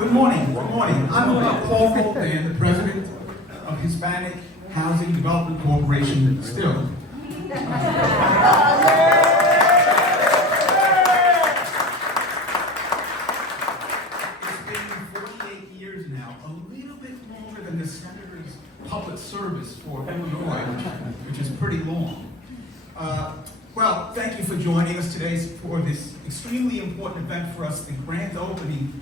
Good morning. Good morning. I'm Paul Roldan, the president of Hispanic Housing Development Corporation, still. It's been 48 years now, a little bit longer than the senator's public service for Illinois, which is pretty long. Well, thank you for joining us today for this extremely important event for us, the grand opening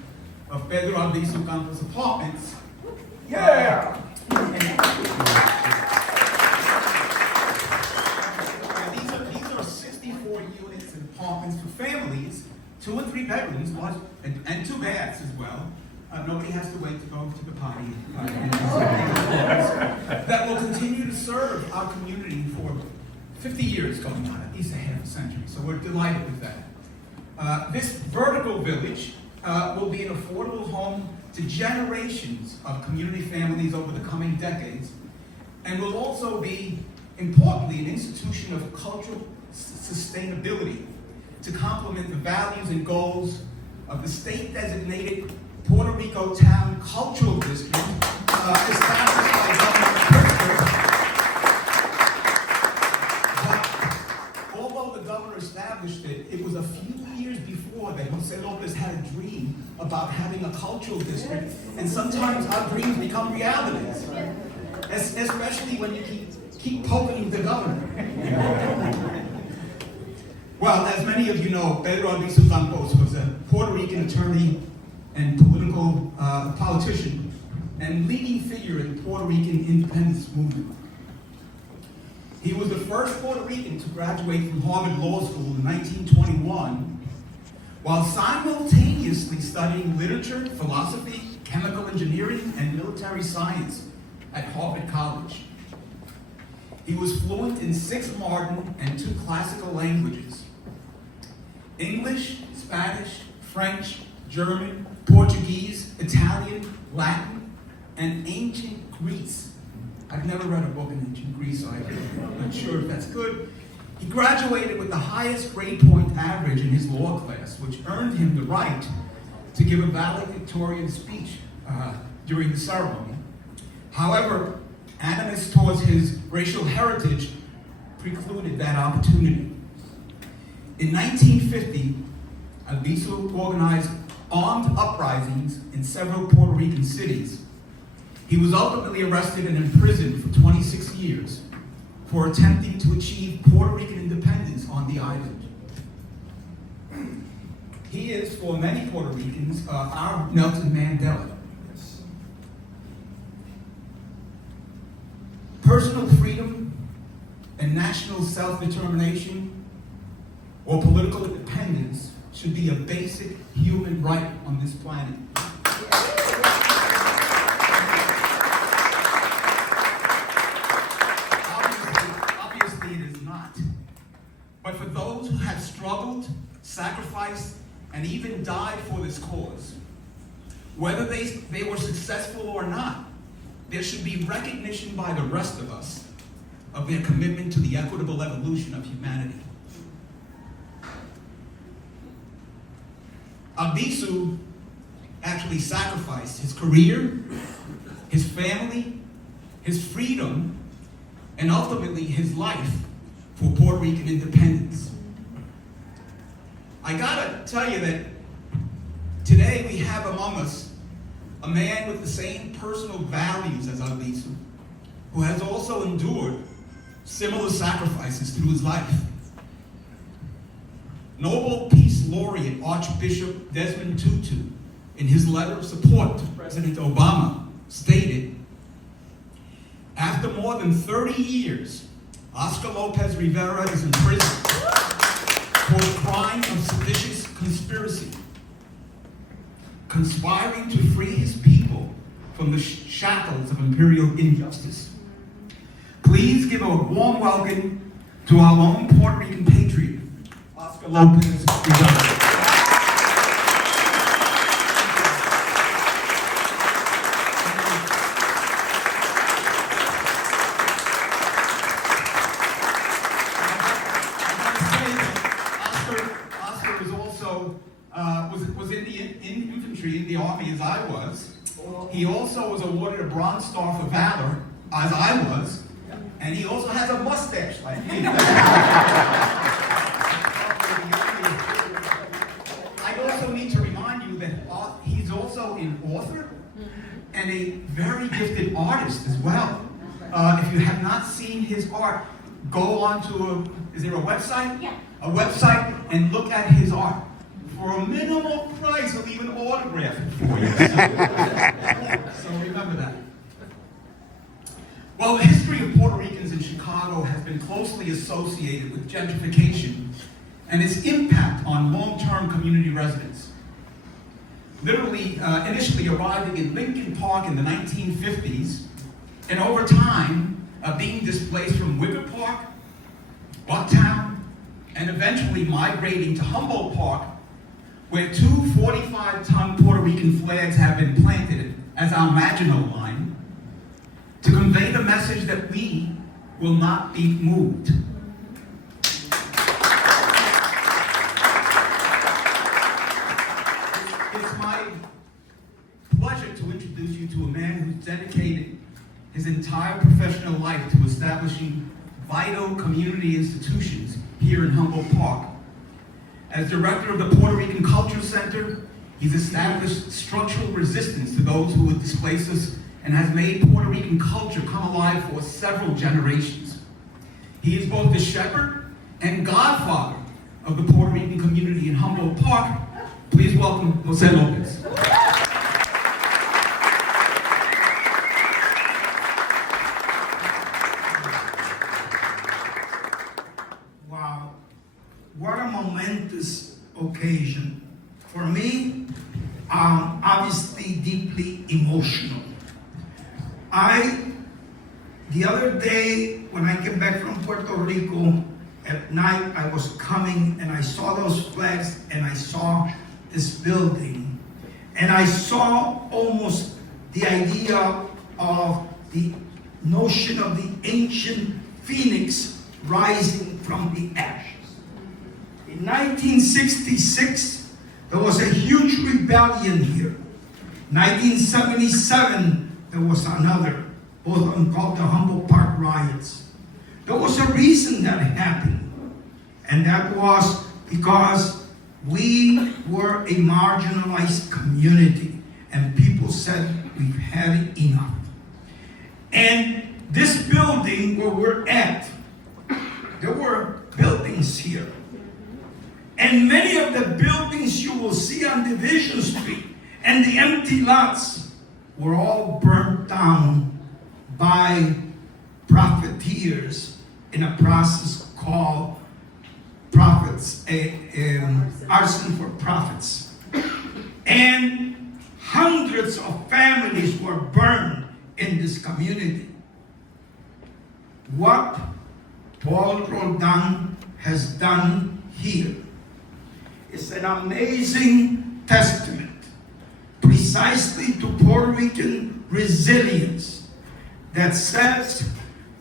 of Pedro Albizu Campos Apartments. Yeah! These are 64 units and apartments for families, 2 and 3 bedrooms, and 2 baths as well. Nobody has to wait to go to the potty. That will continue to serve our community for 50 years going on, at least a half a century, so we're delighted with that. This vertical village will be an affordable home to generations of community families over the coming decades, and will also be, importantly, an institution of cultural sustainability to complement the values and goals of the state-designated Puerto Rico Town Cultural District established by Governor Puerto. Although the governor established it, it was a few years before that José López had a dream about having a cultural district, and sometimes our dreams become realities, especially when you keep poking the governor. Well, as many of you know, Pedro Albizu Campos was a Puerto Rican attorney and political politician and leading figure in the Puerto Rican independence movement. He was the first Puerto Rican to graduate from Harvard Law School in 1921, while simultaneously studying literature, philosophy, chemical engineering, and military science at Harvard College. He was fluent in 6 modern and 2 classical languages: English, Spanish, French, German, Portuguese, Italian, Latin, and ancient Greece. I've never read a book in ancient Greece, so I'm not sure if that's good. He graduated with the highest grade point average in his law class, which earned him the right to give a valedictorian speech during the ceremony. However, animus towards his racial heritage precluded that opportunity. In 1950, Albizu organized armed uprisings in several Puerto Rican cities. He was ultimately arrested and imprisoned for 26 years for attempting to achieve Puerto Rican independence on the island. He is, for many Puerto Ricans, our Nelson Mandela. Personal freedom and national self-determination or political independence should be a basic human right on this planet. Obviously it is not. But for those who have struggled, sacrificed, and even died for this cause, whether they were successful or not, there should be recognition by the rest of us of their commitment to the equitable evolution of humanity. Albizu actually sacrificed his career, his family, his freedom, and ultimately his life for Puerto Rican independence. I gotta tell you that today we have among us a man with the same personal values as Albizu, who has also endured similar sacrifices through his life. Nobel Peace Laureate Archbishop Desmond Tutu, in his letter of support to President Obama, stated, "After more than 30 years, Oscar López Rivera is in prison for the crime of seditious conspiracy, conspiring to free his people from the shackles of imperial injustice. Please give a warm welcome to our own Puerto Rican patriot, Oscar López Rivera." Oscar was in the infantry in the Army as I was. He also was awarded a Bronze Star for Valor, as I was. And he also has a mustache like me. I also need to remind you that he's also an author and a very gifted artist as well. If you have not seen his art, go on to is there a website? Yeah. A website and look at his art. For a minimal price, he'll even autograph it for you. So remember that. Well, the history of Puerto Ricans in Chicago has been closely associated with gentrification and its impact on long-term community residents. Literally, initially arriving in Lincoln Park in the 1950s, and over time, being displaced from Wicker Park, Bucktown, and eventually migrating to Humboldt Park, where two 45-ton Puerto Rican flags have been planted as our Maginot Line, to convey the message that we will not be moved. It's my pleasure to introduce you to a man who's dedicated his entire professional life to establishing vital community institutions here in Humboldt Park. As director of the Puerto Rican Cultural Center, he's established structural resistance to those who would displace us and has made Puerto Rican culture come alive for several generations. He is both the shepherd and godfather of the Puerto Rican community in Humboldt Park. Please welcome José López. Wow, what a momentous occasion. For me, obviously deeply emotional. The other day, when I came back from Puerto Rico, at night I was coming and I saw those flags and I saw this building. And I saw almost the idea of the notion of the ancient phoenix rising from the ashes. In 1966, there was a huge rebellion here. 1977, there was another, both of them called the Humboldt Park riots. There was a reason that happened, and that was because we were a marginalized community, and people said, we've had enough. And this building where we're at, there were buildings here. And many of the buildings you will see on Division Street and the empty lots were all burnt down by profiteers in a process called arson for profits. And hundreds of families were burned in this community. What Paul Roldan has done here is an amazing testament precisely to Puerto Rican resilience that says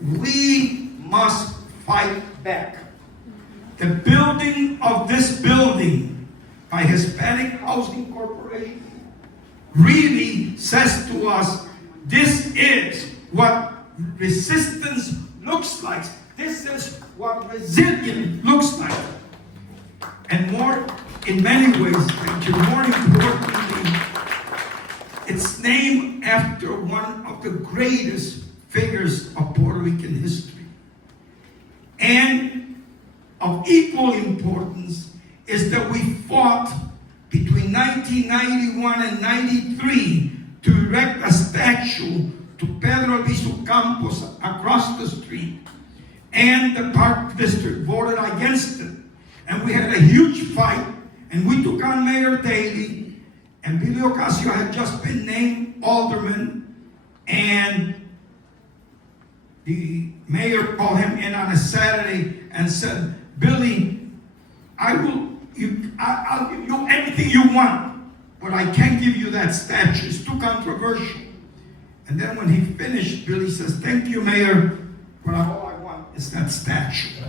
we must fight back. The building of this building by Hispanic Housing Corporation really says to us, this is what resistance looks like. This is what resilience looks like. And more, in many ways, more importantly, it's named after one of the greatest figures of Puerto Rican history. And of equal importance is that we fought between 1991 and 93 to erect a statue to Pedro Albizu Campos across the street. And the Park District voted against it. And we had a huge fight, and we took on Mayor Daley, and Billy Ocasio had just been named alderman, and the mayor called him in on a Saturday and said, Billy, I'll give you anything you want, but I can't give you that statue. It's too controversial. And then when he finished, Billy says, thank you, Mayor, but all I want is that statue.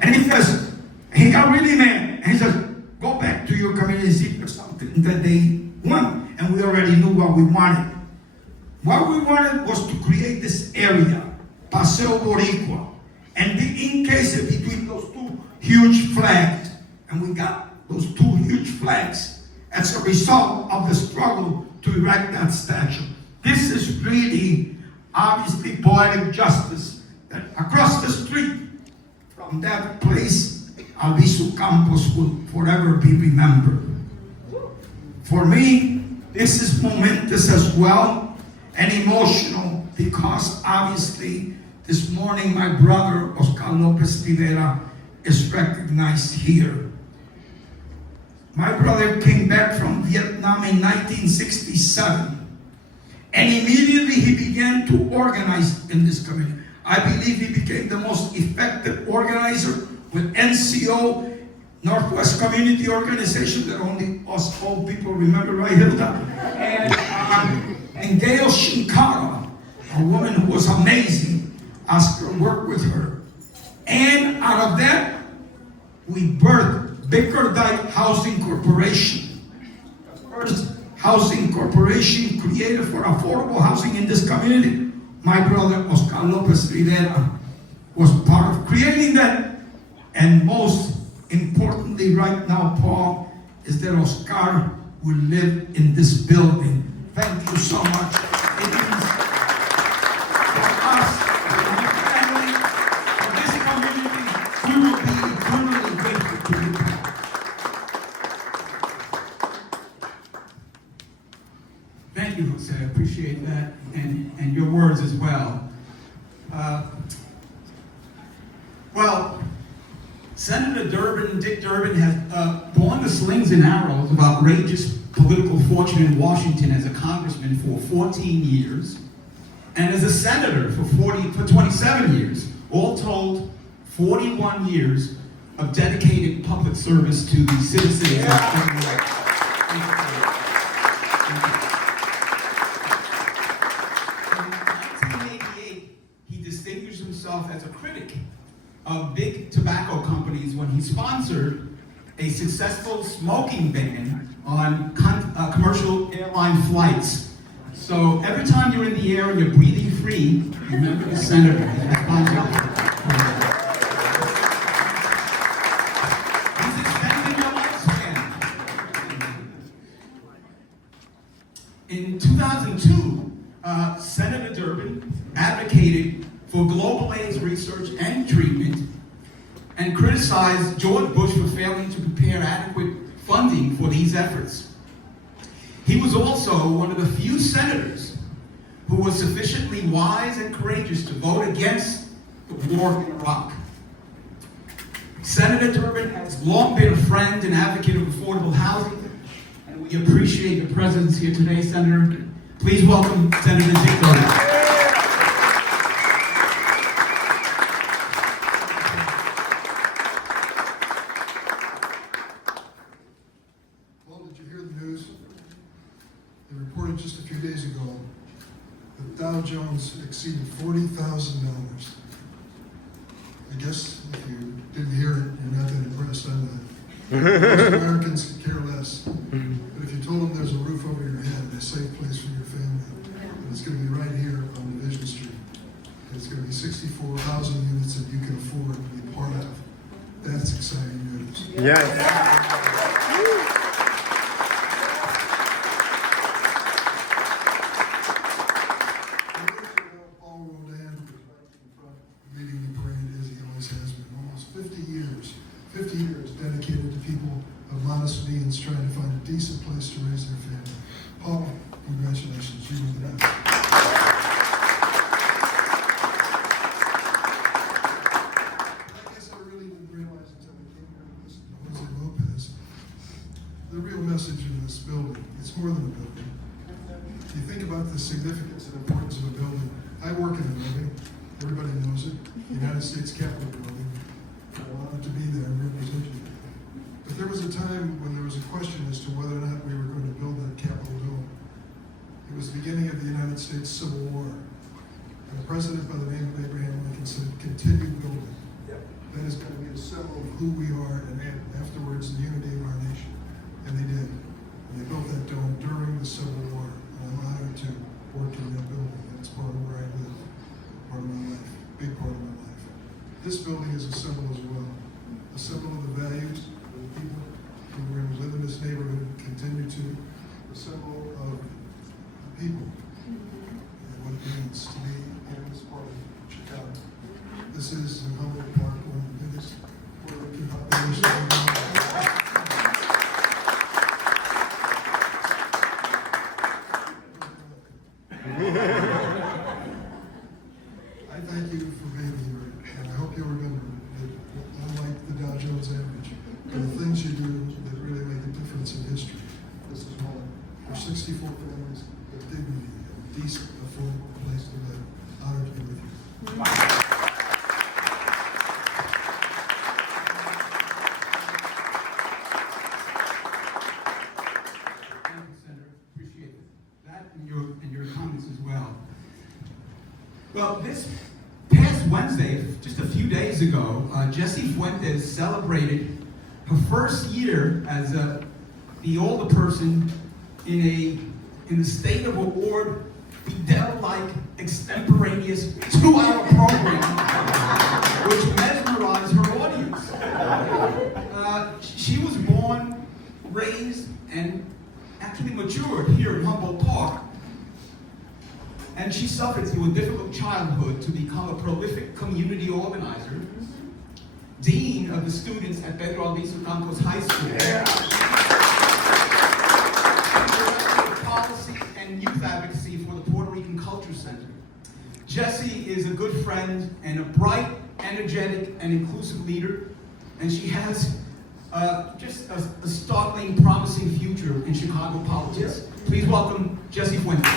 And he says, he got really mad. And he says, go back to your community and see if there's something that they want. And and we already knew what we wanted. What we wanted was to create this area, PASEO BORICUA, and be encased between those two huge flags. And we got those two huge flags as a result of the struggle to erect that statue. This is really, obviously, poetic justice. That across the street from that place, Albizu Campos will forever be remembered. For me, this is momentous as well and emotional because obviously this morning my brother Oscar López Rivera is recognized here. My brother came back from Vietnam in 1967 and immediately he began to organize in this community. I believe he became the most effective organizer with NCO, Northwest Community Organization, that only us old people remember, right, Hilda? And Gail Shinkara, a woman who was amazing, asked her to work with her. And out of that, we birthed Bickerdike Housing Corporation. The first housing corporation created for affordable housing in this community. My brother, Oscar López Rivera, was part of creating that. And most importantly right now, Paul, is that Oscar will live in this building. Thank you so much. It means for us, for my family, for this community, we will be eternally grateful to you. Thank you, Jose. I appreciate that, and your words as well. Senator Dick Durbin has borne the slings and arrows of outrageous political fortune in Washington as a congressman for 14 years, and as a senator for 27 years. All told, 41 years of dedicated public service to the citizens of Puerto. As a critic of big tobacco companies when he sponsored a successful smoking ban on commercial airline flights. So every time you're in the air and you're breathing free, remember the senator that sponsored it. He's extending your lifespan. In 2002, Senator Durbin advocated for global AIDS research and treatment, and criticized George Bush for failing to prepare adequate funding for these efforts. He was also one of the few senators who was sufficiently wise and courageous to vote against the war in Iraq. Senator Durbin has long been a friend and advocate of affordable housing, and we appreciate your presence here today, Senator. Please welcome Senator Dick Durbin. Just a few days ago, the Dow Jones exceeded $40,000. I guess if you didn't hear it, you're not that impressed, am I? Most Americans could care less. But if you told them there's a roof over your head, a safe place for your family, and it's going to be right here on Division Street, and it's going to be 64,000 units that you can afford to be part of, that's exciting news. Yes. Leading the parade as he always has been, almost 50 years dedicated to people of modest means trying to find a decent place to raise their family. Paul, congratulations, you were the best. I guess I really didn't realize until I came here to listen to Jose López, the real message of this building, it's more than a building. You think about the significance and importance of a building. I work in a building. Everybody knows it, the United States Capitol building. I'm honored to be there and represent you. But there was a time when there was a question as to whether or not we were going to build that Capitol building. It was the beginning of the United States Civil War. And a president by the name of Abraham Lincoln said, continue building. That is going to be a symbol of who we are, and afterwards the unity of our nation. And they did. And they built that dome during the Civil this building is a symbol as well. A symbol of the values of the people who are going to live in this neighborhood and continue to. A symbol of the people and what it means to be in this part of Chicago. This is in Humboldt Park, one of the biggest Puerto Rican populations in the world. I thank you for being here, and I hope you remember that, unlike the Dow Jones average, there are things you do that really make a difference in history. This is home for 64 families of dignity and a decent, affordable place to live. Honored to be with you. Thank you, Senator. Appreciate that and your comments as well. Well, this past Wednesday, just a few days ago, Jessie Fuentes celebrated her first year as the Alderperson in the state of award Fidel-like extemporaneous 2-hour program, which mesmerized her audience. She was born, raised, and actually matured here in Humboldt Park. And she suffered through a difficult childhood to become a prolific community organizer, dean of the students at Pedro Albizu Campos High School. Policy and youth advocacy for the Puerto Rican Culture Center. Jessie is a good friend and a bright, energetic, and inclusive leader, and she has just a startling, promising future in Chicago politics. Please welcome Jessie Fuentes.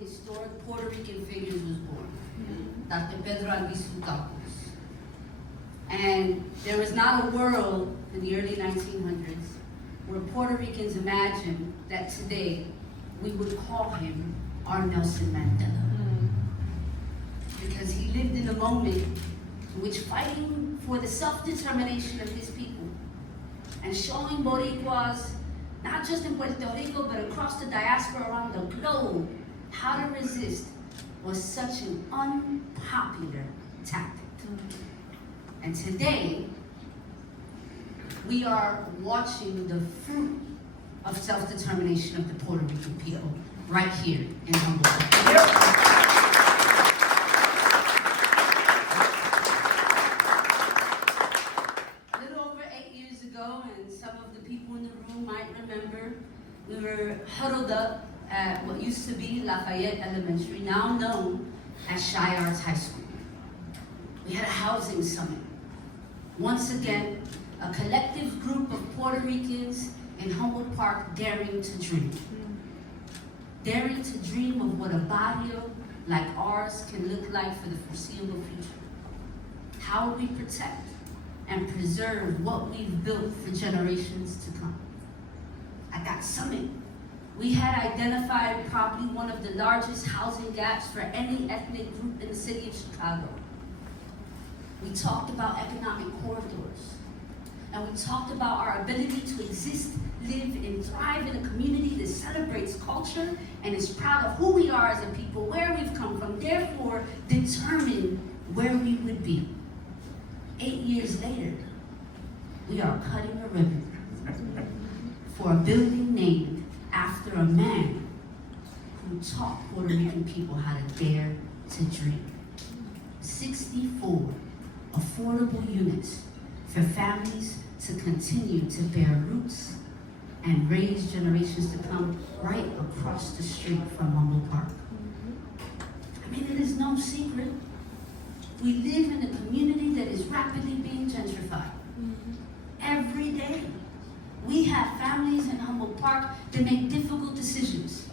Historic Puerto Rican figures was born, Dr. Pedro Albizu Campos. And there was not a world in the early 1900s where Puerto Ricans imagined that today we would call him our Nelson Mandela. Because he lived in a moment in which fighting for the self-determination of his people and showing Boricuas, not just in Puerto Rico, but across the diaspora around the globe, how to resist was such an unpopular tactic. And today, we are watching the fruit of self-determination of the Puerto Rican people right here in Humboldt. A little over 8 years ago, and some of the people in the room might remember, we were huddled up at what used to be Lafayette Elementary, now known as Shy Arts High School. We had a housing summit. Once again, a collective group of Puerto Ricans in Humboldt Park daring to dream. Daring to dream of what a barrio like ours can look like for the foreseeable future. How we protect and preserve what we've built for generations to come. At that summit, we had identified probably one of the largest housing gaps for any ethnic group in the city of Chicago. We talked about economic corridors, and we talked about our ability to exist, live, and thrive in a community that celebrates culture and is proud of who we are as a people, where we've come from, therefore determine where we would be. 8 years later, we are cutting a ribbon for a building named after a man who taught Puerto Rican people how to dare to dream. 64 affordable units for families to continue to bear roots and raise generations to come right across the street from Humboldt Park. I mean, it is no secret. We live in a community that is rapidly being gentrified. Every day. We have families in Humboldt Park that make difficult decisions.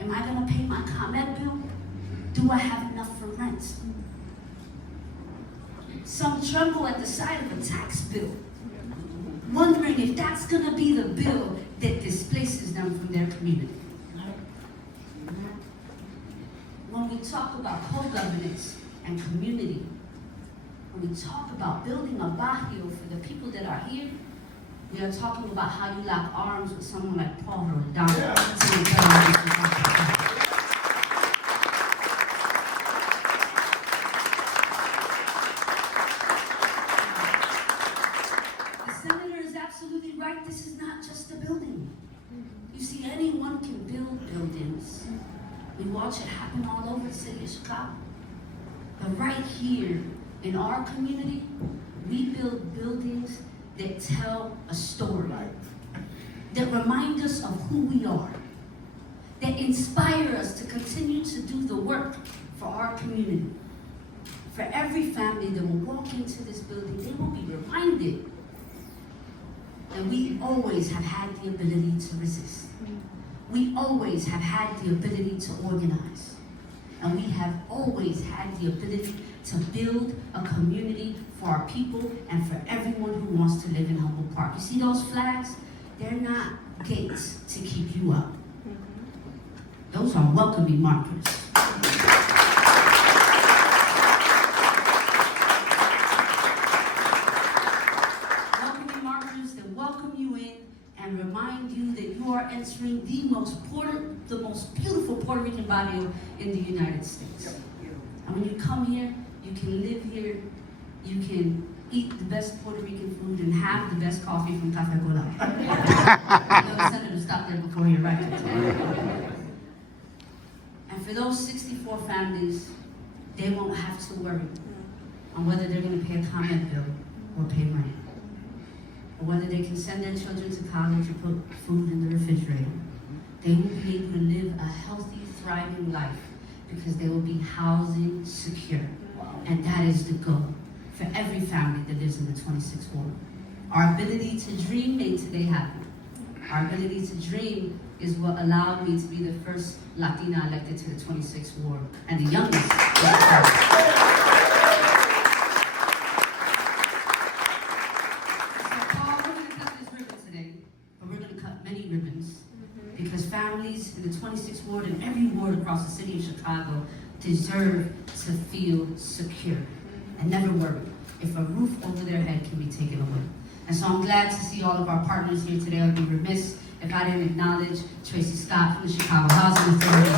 Am I gonna pay my ComEd bill? Do I have enough for rent? Some tremble at the sight of a tax bill, wondering if that's gonna be the bill that displaces them from their community. When we talk about co-governance and community, when we talk about building a barrio for the people that are here, we are talking about how you lock arms with someone like Paul Roldan. The senator is absolutely right. This is not just a building. You see, anyone can build buildings. We watch it happen all over the city of Chicago. But right here in our community, we build buildings that tell a story, that remind us of who we are, that inspire us to continue to do the work for our community. For every family that will walk into this building, they will be reminded that we always have had the ability to resist. We always have had the ability to organize. And we have always had the ability to build a community for our people and for everyone who wants to live in Humboldt Park. You see those flags? They're not gates to keep you up. Those are welcoming markers. Welcoming markers that welcome you in and remind you that you are entering the most beautiful Puerto Rican barrio in the United States. And when you come here, you can live here, you can eat the best Puerto Rican food and have the best coffee from Café Cola. The senator stopped there before he arrived. And for those 64 families, they won't have to worry on whether they're going to pay a comment bill or pay rent, or whether they can send their children to college or put food in the refrigerator. They will be able to live a healthy, thriving life because they will be housing secure. And that is the goal for every family that lives in the 26th ward. Our ability to dream made today happen. Our ability to dream is what allowed me to be the first Latina elected to the 26th ward and the youngest. Because families in the 26th ward and every ward across the city of Chicago deserve to feel secure and never worry if a roof over their head can be taken away. And so I'm glad to see all of our partners here today. I'd be remiss if I didn't acknowledge Tracy Scott from the Chicago Housing Authority,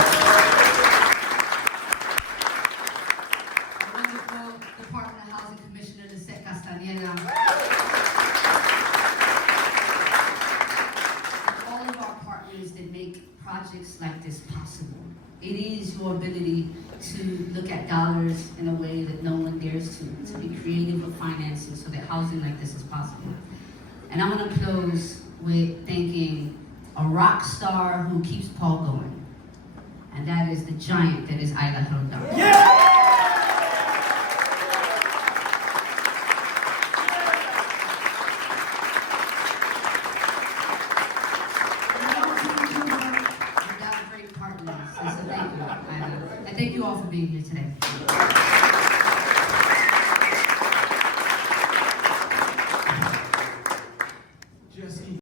the wonderful Department of Housing Commissioner, Lisette Castañeda, that make projects like this possible. It is your ability to look at dollars in a way that no one dares to be creative with financing so that housing like this is possible. And I'm going to close with thanking a rock star who keeps Paul going. And that is the giant that is Ayla Roldan. Yeah! Thank you all for being here today.